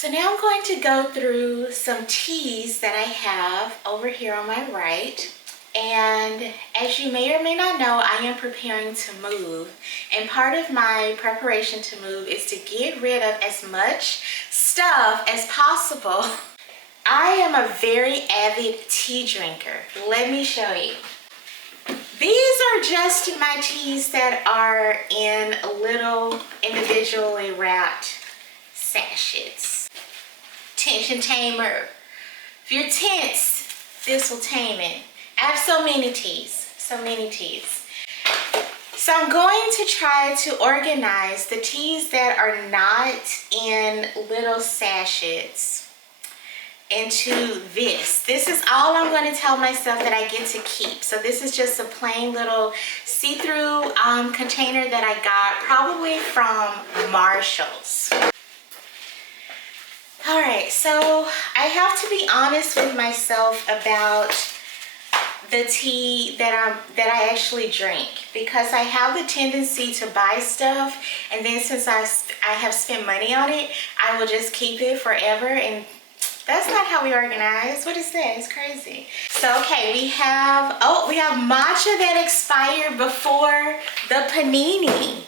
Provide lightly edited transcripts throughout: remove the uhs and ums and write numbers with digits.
So now I'm going to go through some teas that I have over here on my right. And as you may or may not know, I am preparing to move. And part of my preparation to move is to get rid of as much stuff as possible. I am a very avid tea drinker. Let me show you. These are just my teas that are in little individually wrapped sachets. Tension tamer. If you're tense, this will tame it. I have so many teas, so many teas. So I'm going to try to organize the teas that are not in little sachets into this. This is all I'm going to tell myself that I get to keep. So this is just a plain little see-through container that I got probably from Marshall's. All right, so I have to be honest with myself about the tea that I actually drink, because I have the tendency to buy stuff, and then since I have spent money on it, I will just keep it forever, and that's not how we organize. What is that? It's crazy. So okay, we have matcha that expired before the panini.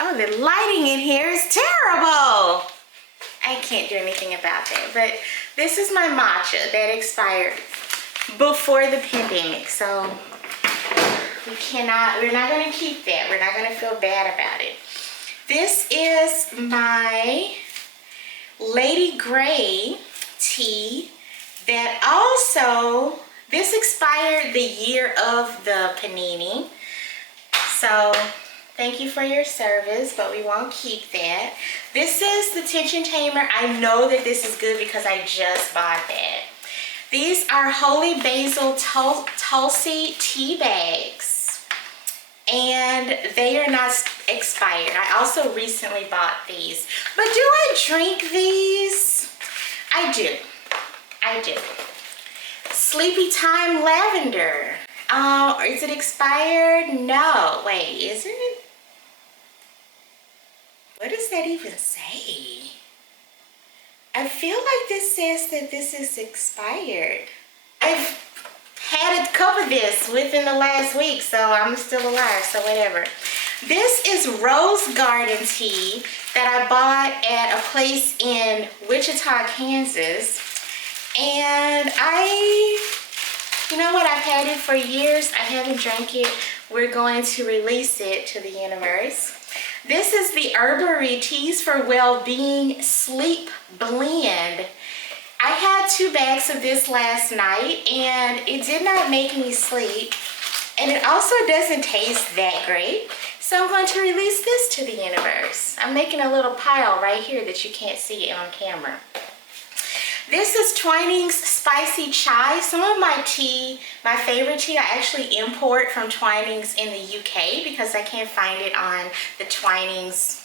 Oh, the lighting in here is terrible. I can't do anything about that, but this is my matcha that expired before the pandemic, so we're not going to keep that. We're not going to feel bad about it. This is my Lady Grey tea that also, this expired the year of the panini, so thank you for your service, but we won't keep that. This is the Tension Tamer. I know that this is good because I just bought that. These are Holy Basil Tulsi tea bags, and they are not expired. I also recently bought these. But do I drink these? I do. I do. Sleepy Time Lavender. Is it expired? No. Wait, is it? What does that even say? I feel like this says that this is expired. I've had a cup of this within the last week, so I'm still alive, so whatever. This is Rose Garden tea that I bought at a place in Wichita, Kansas. And you know what, I've had it for years. I haven't drank it. We're going to release it to the universe. This is the Herbery Teas for Wellbeing Sleep Blend. I had 2 bags of this last night, and it did not make me sleep. And it also doesn't taste that great. So I'm going to release this to the universe. I'm making a little pile right here that you can't see on camera. This is Twinings Spicy Chai. Some of my tea, my favorite tea, I actually import from Twinings in the UK because I can't find it on the Twinings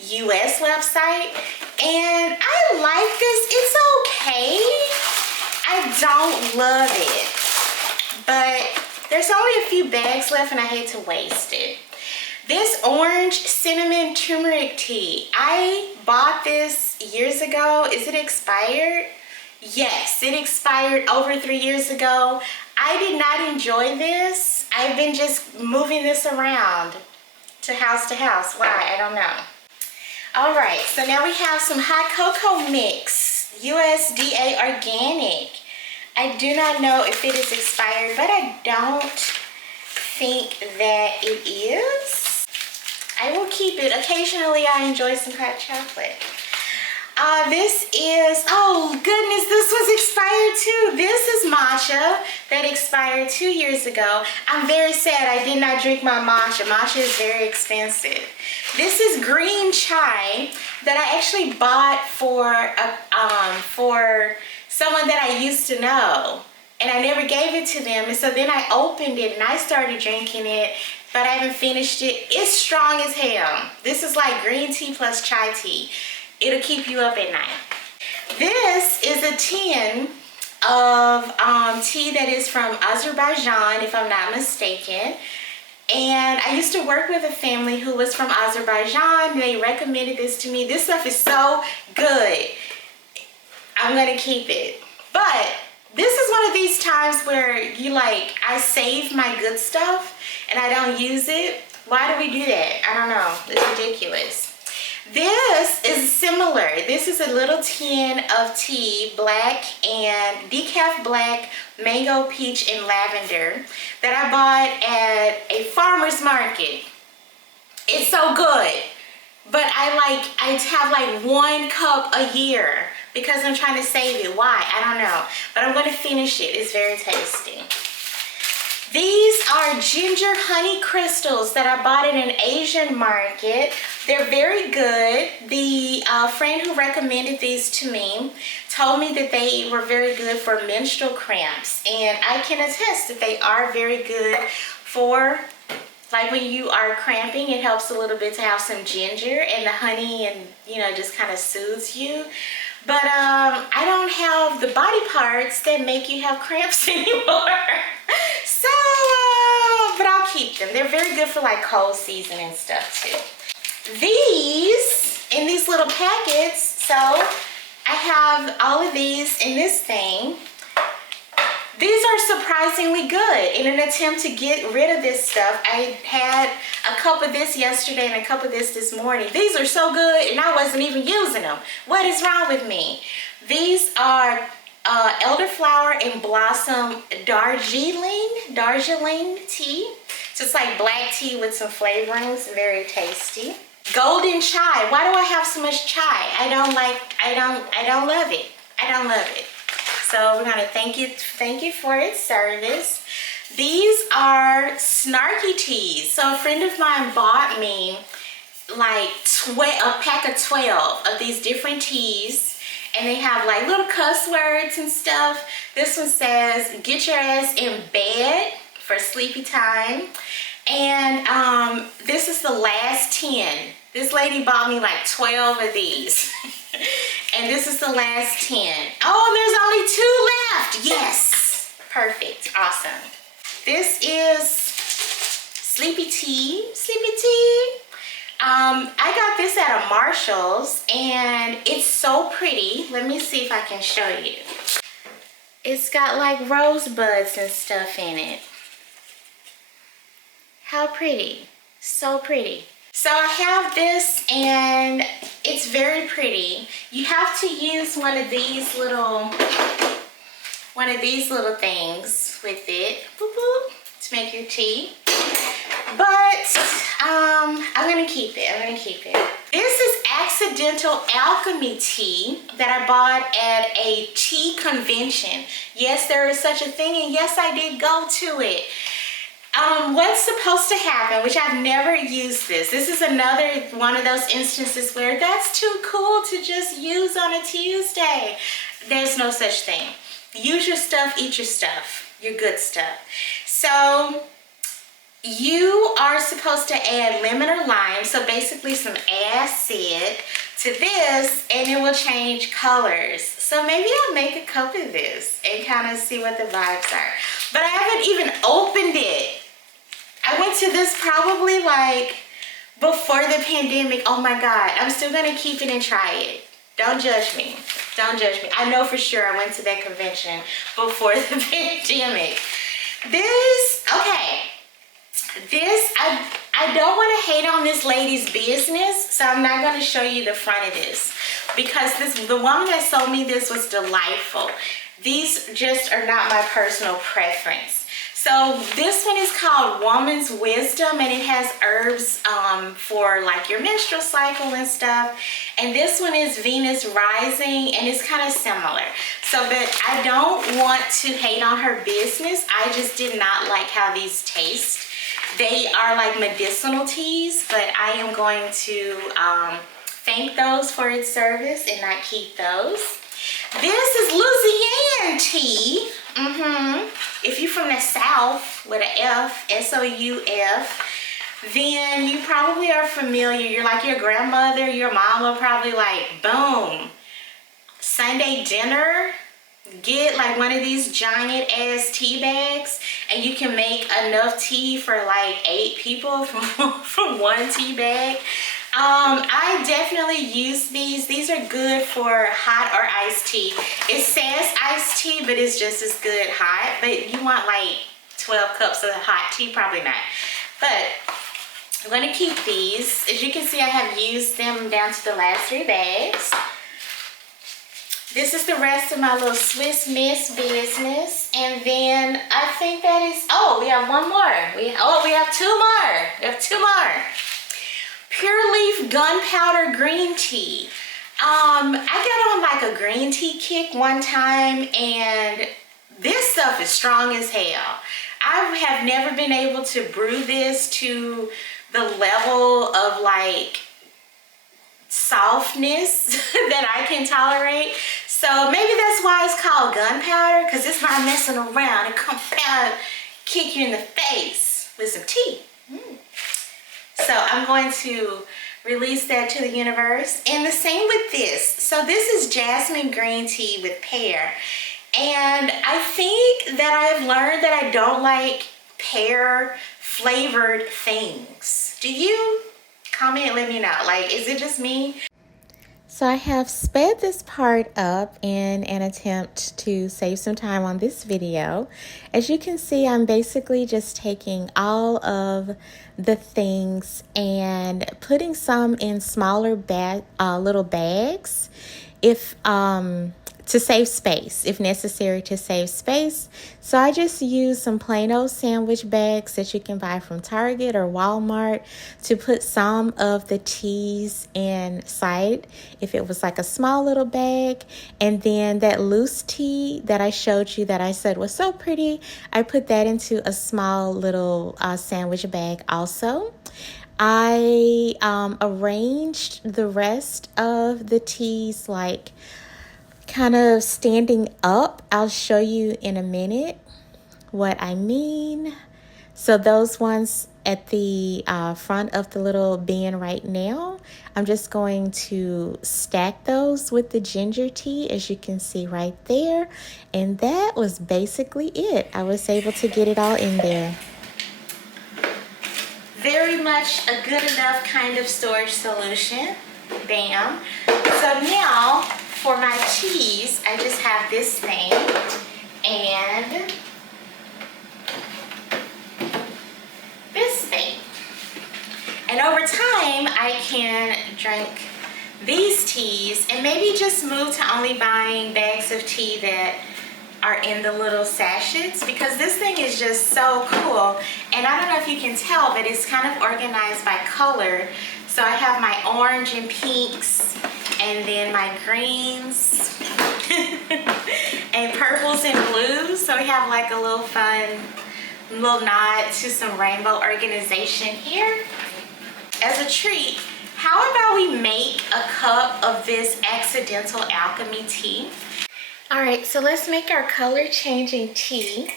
US website. And I like this. It's okay. I don't love it. But there's only a few bags left and I hate to waste it. This Orange Cinnamon Turmeric Tea. I bought this years ago. Is it expired? Yes, it expired over 3 years ago. I did not enjoy this. I've been just moving this around to house. Why? I don't know. All right, so now we have some hot cocoa mix, USDA organic. I do not know if it is expired, but I don't think that it is. I will keep it. Occasionally I enjoy some hot chocolate. This is, oh goodness, this was expired too. This is matcha that expired 2 years ago. I'm very sad I did not drink my matcha. Matcha is very expensive. This is green chai that I actually bought for someone that I used to know. And I never gave it to them. And so then I opened it and I started drinking it, but I haven't finished it. It's strong as hell. This is like green tea plus chai tea. It'll keep you up at night. This is a tin of tea that is from Azerbaijan, if I'm not mistaken. And I used to work with a family who was from Azerbaijan. They recommended this to me. This stuff is so good. I'm gonna keep it. But this is one of these times where you like, I save my good stuff and I don't use it. Why do we do that? I don't know. It's ridiculous. This is similar. This is a little tin of tea, black and decaf black, mango, peach, and lavender that I bought at a farmer's market. It's so good. But I have like 1 cup a year because I'm trying to save it. Why? I don't know. But I'm going to finish it. It's very tasty. These are ginger honey crystals that I bought in an Asian market. They're very good. The friend who recommended these to me told me that they were very good for menstrual cramps. And I can attest that they are very good for, like, when you are cramping. It helps a little bit to have some ginger and the honey, and you know, just kind of soothes you. But I don't have the body parts that make you have cramps anymore. So, but I'll keep them. They're very good for like cold season and stuff too. These, in these little packets, so I have all of these in this thing. These are surprisingly good. In an attempt to get rid of this stuff, I had a cup of this yesterday and a cup of this morning. These are so good and I wasn't even using them. What is wrong with me? These are elderflower and blossom Darjeeling tea. So it's like black tea with some flavorings, very tasty. Golden chai. Why do I have so much chai? I don't love it. I don't love it. So we're gonna thank you for its service. These are snarky teas. So a friend of mine bought me like a pack of 12 of these different teas, and they have like little cuss words and stuff. This one says, "Get your ass in bed for sleepy time." And this is the last 10. This lady bought me like 12 of these. And this is the last 10. Oh, there's only 2 left. Yes. Perfect. Awesome. This is Sleepy Tea. Sleepy Tea. I got this at a Marshall's and it's so pretty. Let me see if I can show you. It's got like rosebuds and stuff in it. How pretty. So pretty. So I have this and it's very pretty. You have to use one of these little things with it, boop, boop, to make your tea. But I'm gonna keep it. This is Accidental Alchemy tea that I bought at a tea convention. Yes, there is such a thing, and yes, I did go to it. What's supposed to happen, which I've never used this. This is another one of those instances where that's too cool to just use on a Tuesday. There's no such thing. Use your stuff, eat your stuff, your good stuff. So you are supposed to add lemon or lime, so basically some acid to this, and it will change colors. So maybe I'll make a cup of this and kind of see what the vibes are. But I haven't even opened it. I went to this probably like before the pandemic. Oh my God, I'm still gonna keep it and try it. Don't judge me. Don't judge me. I know for sure I went to that convention before the pandemic. This, okay. This, I don't want to hate on this lady's business, so I'm not going to show you the front of this because the woman that sold me this was delightful. These just are not my personal preference. So this one is called Woman's Wisdom, and it has herbs for like your menstrual cycle and stuff. And this one is Venus Rising, and it's kind of similar. So, but I don't want to hate on her business. I just did not like how these taste. They are like medicinal teas, but I am going to thank those for its service and not keep those. This is Louisiana tea. If you're from the South with an F, S-O-U-F, then you probably are familiar. You're like your grandmother, your mama probably like, boom, Sunday dinner get like one of these giant ass tea bags, and you can make enough tea for like 8 people from one tea bag. I definitely use these. These are good for hot or iced tea. It says iced tea, but it's just as good hot. But you want like 12 cups of hot tea? Probably not. But I'm gonna keep these. As you can see, I have used them down to the last 3 bags. This is the rest of my little Swiss Miss business. And then I think that is, oh, we have one more. We have 2 more. We have 2 more. Pure Leaf Gunpowder Green Tea. I got on like a green tea kick one time, and this stuff is strong as hell. I have never been able to brew this to the level of like softness that I can tolerate. So maybe that's why it's called gunpowder, because it's not messing around. It comes out, kick you in the face with some tea. So I'm going to release that to the universe. And the same with this. So this is jasmine green tea with pear. And I think that I've learned that I don't like pear flavored things. Do you? Comment, let me know. Like, is it just me? So I have sped this part up in an attempt to save some time on this video. As you can see, I'm basically just taking all of the things and putting some in smaller little bags to save space, if necessary, to save space. So I just use some plain old sandwich bags that you can buy from Target or Walmart to put some of the teas inside, if it was like a small little bag. And then that loose tea that I showed you that I said was so pretty, I put that into a small little sandwich bag also. I arranged the rest of the teas like kind of standing up. I'll show you in a minute what I mean. So those ones at the front of the little bin right now, I'm just going to stack those with the ginger tea, as you can see right there. And that was basically it. I was able to get it all in there. Very much a good enough kind of storage solution. Bam. So now for my teas, I just have this thing and this thing. And over time, I can drink these teas and maybe just move to only buying bags of tea that are in the little sachets, because this thing is just so cool. And I don't know if you can tell, but it's kind of organized by color. So I have my orange and pinks, and then my greens and purples and blues. So we have like a little fun little nod to some rainbow organization here. As a treat, how about we make a cup of this accidental alchemy tea? All right, so let's make our color changing tea.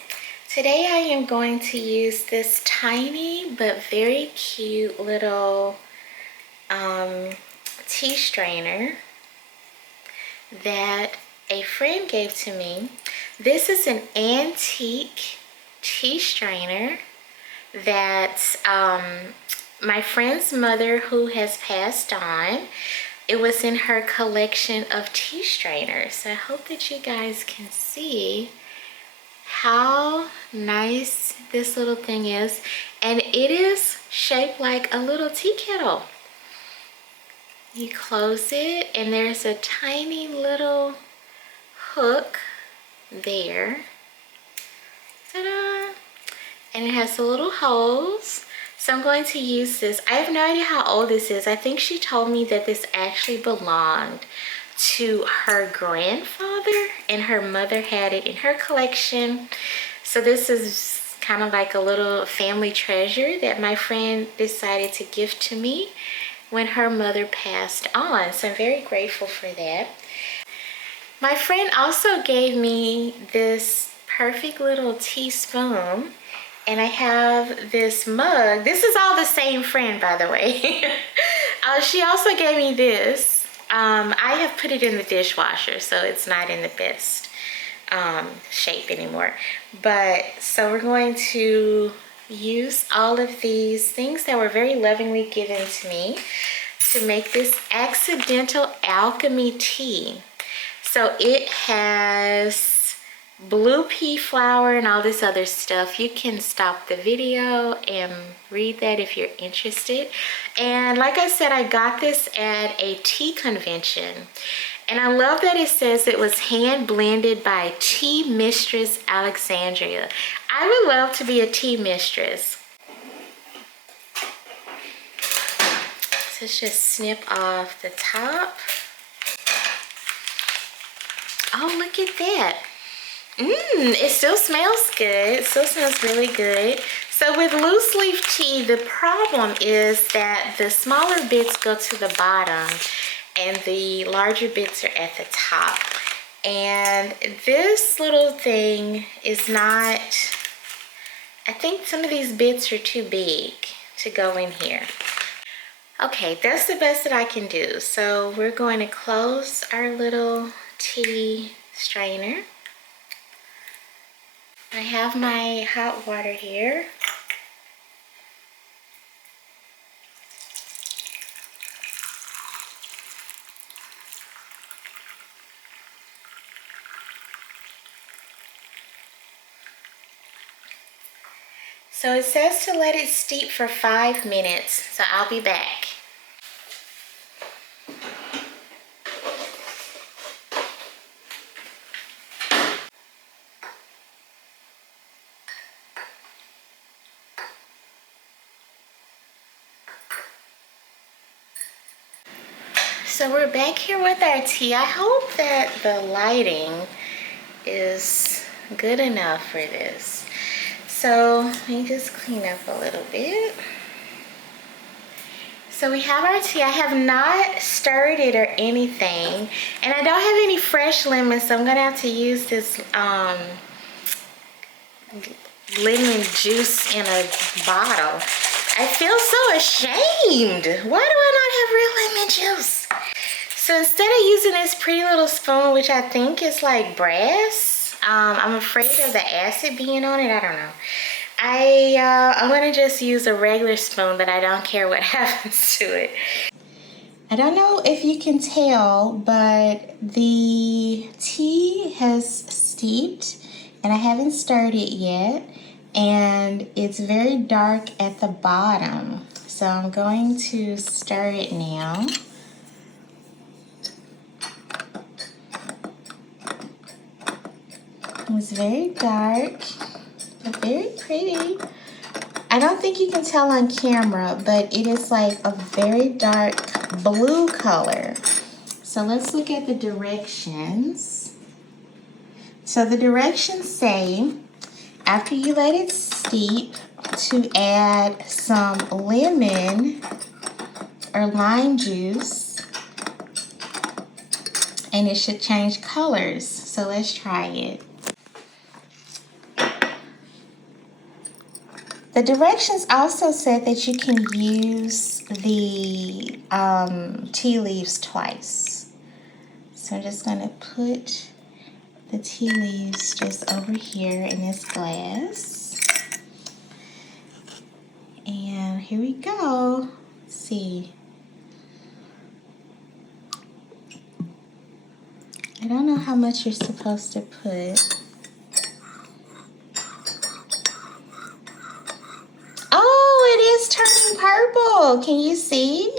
Today I am going to use this tiny but very cute little tea strainer that a friend gave to me. This is an antique tea strainer that my friend's mother, who has passed on, it was in her collection of tea strainers. So I hope that you guys can see how nice this little thing is. And it is shaped like a little tea kettle. You close it and there's a tiny little hook there. Ta-da! And it has the little holes. So I'm going to use this. I have no idea how old this is. I think she told me that this actually belonged to her grandfather, and her mother had it in her collection. So this is kind of like a little family treasure that my friend decided to gift to me when her mother passed on. So I'm very grateful for that. My friend also gave me this perfect little teaspoon. And I have this mug. This is all the same friend, by the way. She also gave me this. I have put it in the dishwasher, so it's not in the best shape anymore. But so we're going to use all of these things that were very lovingly given to me to make this accidental alchemy tea. So it has blue pea flower and all this other stuff. You can stop the video and read that if you're interested. And like I said, I got this at a tea convention. And I love that it says it was hand blended by Tea Mistress Alexandria. I would love to be a tea mistress. So let's just snip off the top. Oh, look at that. It still smells good. It still smells really good. So with loose leaf tea, the problem is that the smaller bits go to the bottom and the larger bits are at the top. And this little thing is not, I think some of these bits are too big to go in here. Okay, that's the best that I can do. So we're going to close our little tea strainer. I have my hot water here. So it says to let it steep for 5 minutes, so I'll be back. So we're back here with our tea. I hope that the lighting is good enough for this. So let me just clean up a little bit. So we have our tea. I have not stirred it or anything, and I don't have any fresh lemon, so I'm gonna have to use this lemon juice in a bottle. I feel so ashamed. Why do I not have real lemon juice? So instead of using this pretty little spoon, which I think is like brass, I'm afraid of the acid being on it. I don't know. I'm gonna just use a regular spoon, but I don't care what happens to it. I don't know if you can tell, but the tea has steeped and I haven't stirred it yet, and it's very dark at the bottom. So I'm going to stir it now. It's very dark, but very pretty. I don't think you can tell on camera, but it is like a very dark blue color. So let's look at the directions. So the directions say, after you let it steep, to add some lemon or lime juice, and it should change colors. So let's try it. The directions also said that you can use the tea leaves twice. So I'm just going to put the tea leaves just over here in this glass. And here we go. Let's see. I don't know how much you're supposed to put. Oh, it is turning purple. Can you see?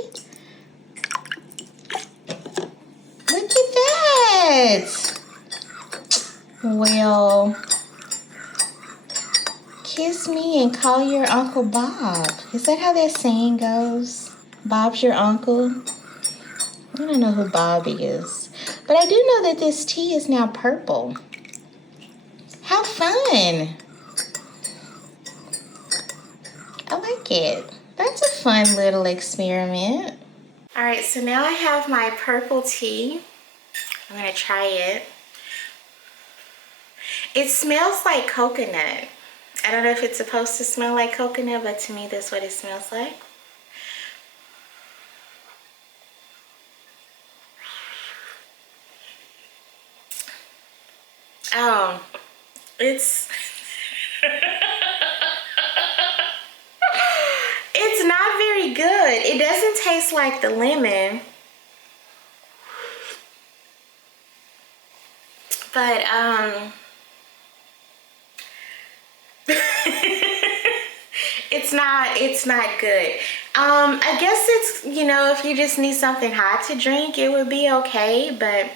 Look at that. Well, kiss me and call your Uncle Bob. Is that how that saying goes? Bob's your uncle? I don't know who Bobby is. But I do know that this tea is now purple. How fun. I like it. That's a fun little experiment. All right, so now I have my purple tea. I'm gonna try it. It smells like coconut. I don't know if it's supposed to smell like coconut, but to me that's what it smells like. It's it's not very good. It doesn't taste like the lemon. But it's not good. I guess it's, you know, if you just need something hot to drink, it would be okay, but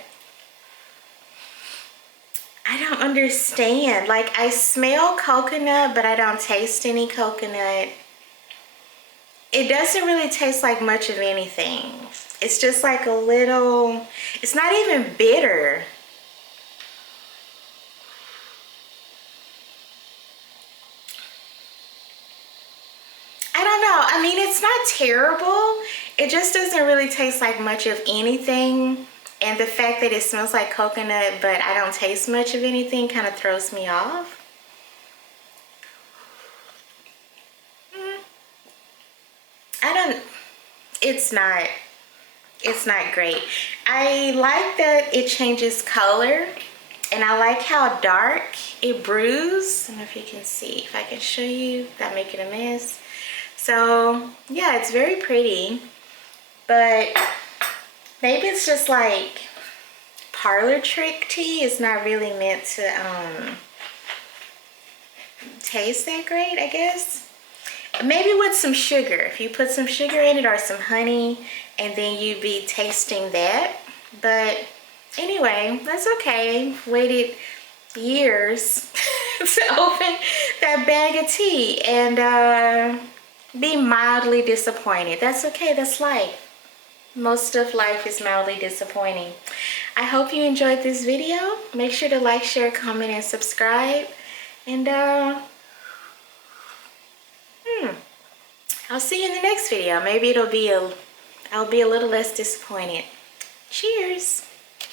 I don't understand. Like, I smell coconut, but I don't taste any coconut. It doesn't really taste like much of anything. It's just like a little, it's not even bitter. I don't know. I mean, it's not terrible. It just doesn't really taste like much of anything. And the fact that it smells like coconut, but I don't taste much of anything, kind of throws me off. I don't, it's not great. I like that it changes color, and I like how dark it brews. I don't know if you can see, if I can show you without making a mess. So yeah, it's very pretty, but maybe it's just like parlor trick tea. It's not really meant to taste that great, I guess. Maybe with some sugar. If you put some sugar in it or some honey, and then you'd be tasting that. But anyway, that's okay. Waited years to open that bag of tea and be mildly disappointed. That's okay. That's life. Most of life is mildly disappointing. I hope you enjoyed this video. Make sure to like, share, comment, and subscribe. And I'll see you in the next video. Maybe I'll be a little less disappointed. Cheers.